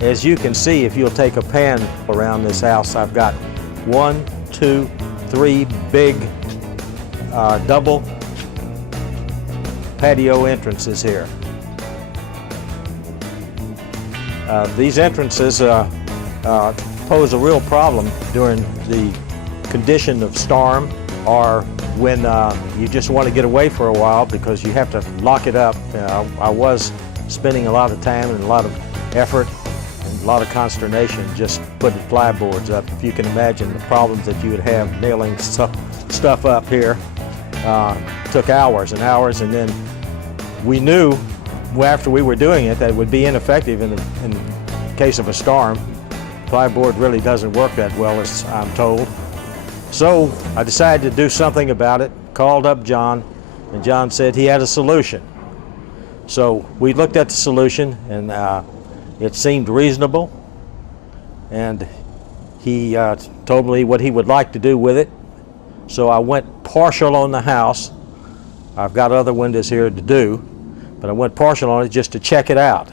As you can see, if you'll take a pan around this house, I've got 1, 2, 3 big double patio entrances here. These entrances pose a real problem during the condition of storm, or when you just want to get away for a while because you have to lock it up. I was spending a lot of time and a lot of effort and a lot of consternation just putting plyboards up. If you can imagine the problems that you would have nailing stuff up here. Took hours and hours, and then we knew after we were doing it that it would be ineffective in the case of a storm. Plyboard really doesn't work that well, as I'm told. So I decided to do something about it, called up John, and John said he had a solution. So we looked at the solution, and it seemed reasonable, and he told me what he would like to do with it. So I went partial on the house. I've got other windows here to do, but I went partial on it just to check it out.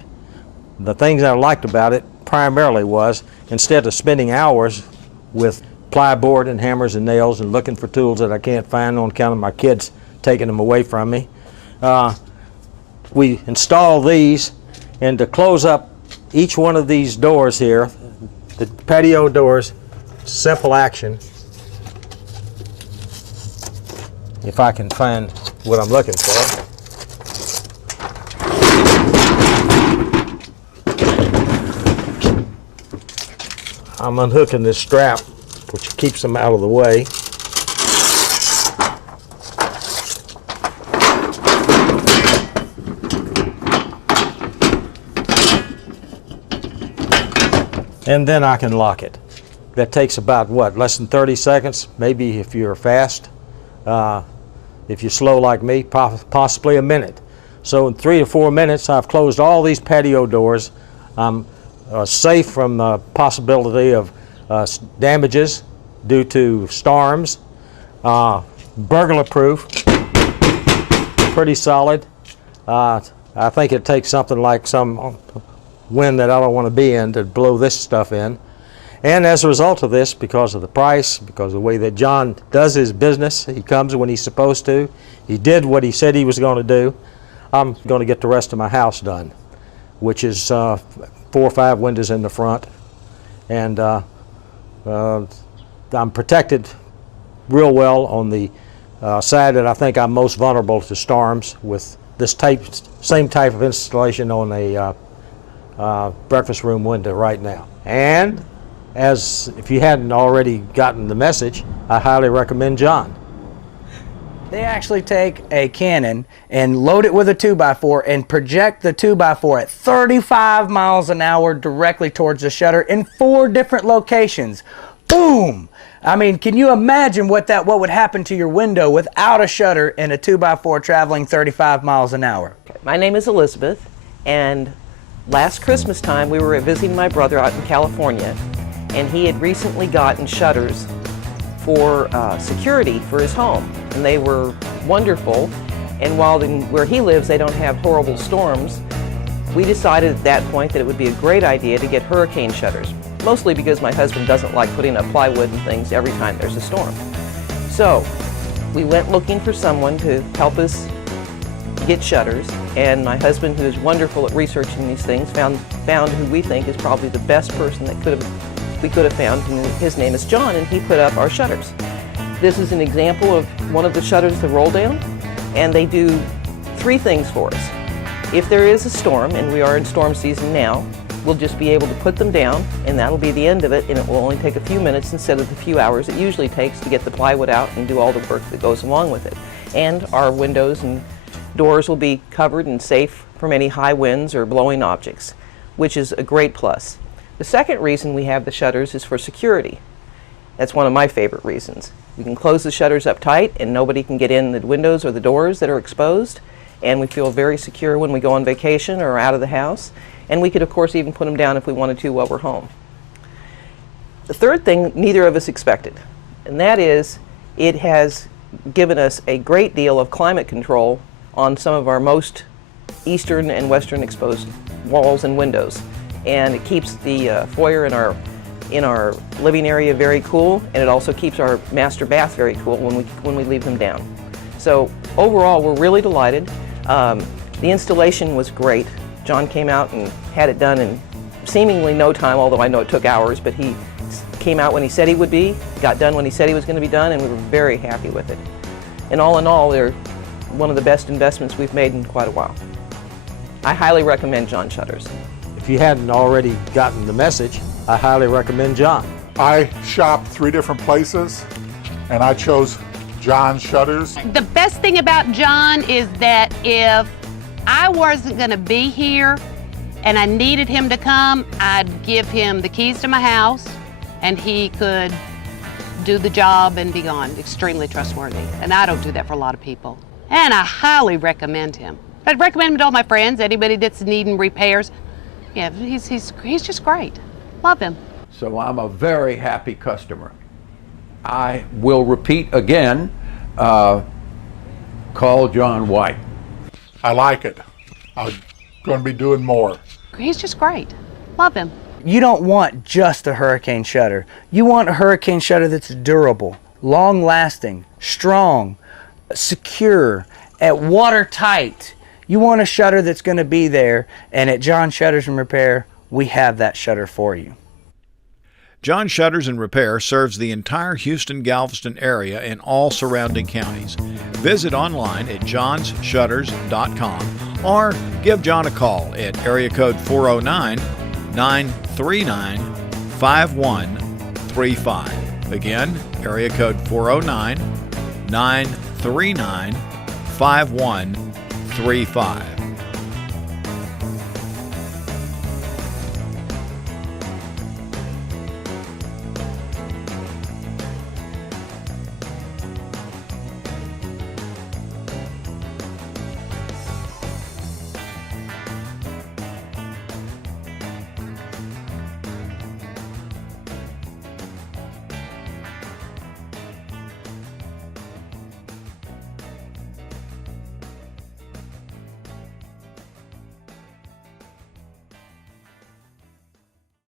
The things I liked about it primarily was, instead of spending hours with plyboard and hammers and nails and looking for tools that I can't find on account of my kids taking them away from me, we installed these, and to close up each one of these doors here, the patio doors, simple action. If I can find what I'm looking for. I'm unhooking this strap, which keeps them out of the way. And then I can lock it. That takes about, what, less than 30 seconds, maybe if you're fast. If you're slow like me, possibly a minute. So in 3 to 4 minutes, I've closed all these patio doors. I'm safe from the possibility of damages due to storms. Burglar-proof, pretty solid. I think it takes something like some wind that I don't want to be in to blow this stuff in. And as a result of this, because of the price, because of the way that John does his business, he comes when he's supposed to, he did what he said he was going to do, I'm going to get the rest of my house done, which is 4 or 5 windows in the front. And I'm protected real well on the side that I think I'm most vulnerable to storms with this same type of installation on a breakfast room window right now. And as if you hadn't already gotten the message, I highly recommend John. They actually take a cannon and load it with a 2x4 and project the 2x4 at 35 miles an hour directly towards the shutter in 4 different locations. Boom! I mean, can you imagine what would happen to your window without a shutter and a 2x4 traveling 35 miles an hour? My name is Elizabeth, and last Christmas time we were visiting my brother out in California, and he had recently gotten shutters for security for his home, and they were wonderful. And while where he lives they don't have horrible storms, we decided at that point that it would be a great idea to get hurricane shutters, mostly because my husband doesn't like putting up plywood and things every time there's a storm. So we went looking for someone to help us get shutters, and my husband, who is wonderful at researching these things, found who we think is probably the best person that we could have found, and his name is John, and he put up our shutters. This is an example of one of the shutters, the roll down, and they do 3 things for us. If there is a storm, and we are in storm season now, we'll just be able to put them down, and that'll be the end of it, and it will only take a few minutes instead of the few hours it usually takes to get the plywood out and do all the work that goes along with it. And our windows and doors will be covered and safe from any high winds or blowing objects, which is a great plus. The second reason we have the shutters is for security. That's one of my favorite reasons. We can close the shutters up tight and nobody can get in the windows or the doors that are exposed, and we feel very secure when we go on vacation or out of the house. And we could of course even put them down if we wanted to while we're home. The third thing neither of us expected, and that is it has given us a great deal of climate control on some of our most eastern and western exposed walls and windows, and it keeps the foyer in our living area very cool, and it also keeps our master bath very cool when we leave them down. So overall, we're really delighted. The installation was great. John came out and had it done in seemingly no time, although I know it took hours, but he came out when he said he would be, got done when he said he was going to be done, and we were very happy with it. And all in all, they're one of the best investments we've made in quite a while. I highly recommend John Shutters. If you hadn't already gotten the message, I highly recommend John. I shopped 3 different places, and I chose John Shutters. The best thing about John is that if I wasn't going to be here and I needed him to come, I'd give him the keys to my house and he could do the job and be gone. Extremely trustworthy. And I don't do that for a lot of people. And I highly recommend him. I'd recommend him to all my friends, anybody that's needing repairs. Yeah, he's just great. Love him. So I'm a very happy customer. I will repeat again, call John White. I like it. I'm going to be doing more. He's just great. Love him. You don't want just a hurricane shutter. You want a hurricane shutter that's durable, long-lasting, strong, secure, watertight. You want a shutter that's going to be there, and at John Shutters and Repair, we have that shutter for you. John Shutters and Repair serves the entire Houston-Galveston area and all surrounding counties. Visit online at johnsshutters.com or give John a call at area code 409-939-5135. Again, area code 409-939-5135.